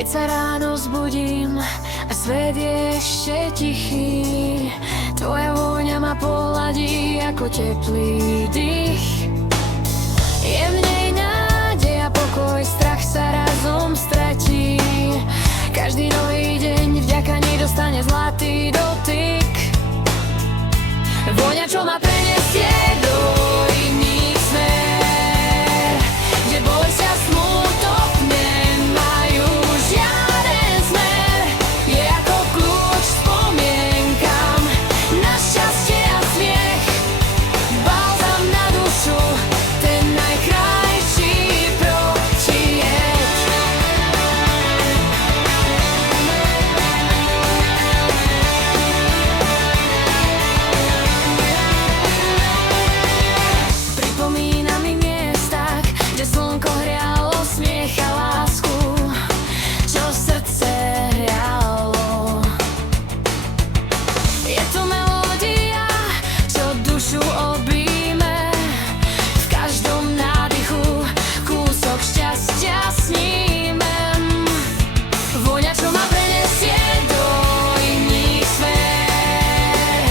Keď sa ráno zbudím a svet je ešte tichý, tvoja vôňa ma pohľadí ako teplý dých. Je v nej nádej a pokoj, strach sa razom stratí. Každý nový deň vďaka nej dostane zlatý dotyk. Vôňa, čo ma prenesie do iných sfér, kde bolesť a smútok nemajú žiaden smer. Je ako kľúč spomienkam na šťastie a smiech, balzam na dušu, ten najkrajší protijed. Pripomína mi miesta, kde slnko hrialo smiech a lásku, čo srdce hrialo. Je to melódia, čo dušu objíme, v každom nádychu kúsok šťastia snímem. Vôňa, čo ma prenesie do iných sfér,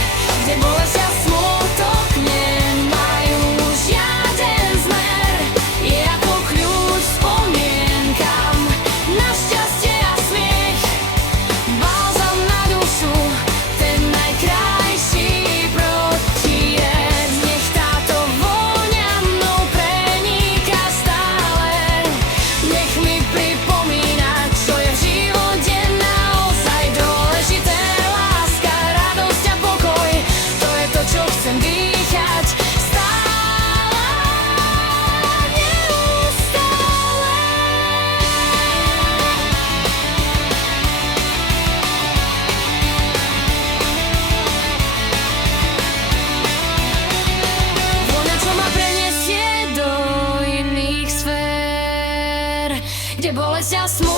kde bolesť a smútok nemajú žiaden zmer. Je ako kľúč spomienkam na šťastie a smiech, balzam na dušu, ten najkrajší protijed. Nech táto vôňa mnou preniká stále, nech mi pripomína, čo je v živote naozaj dôležité. Láska, radosť a pokoj, to je to, čo chcem dýchať stále, neustále. Vôňa, čo ma prenesie do iných sfér, kde bolesť a smútok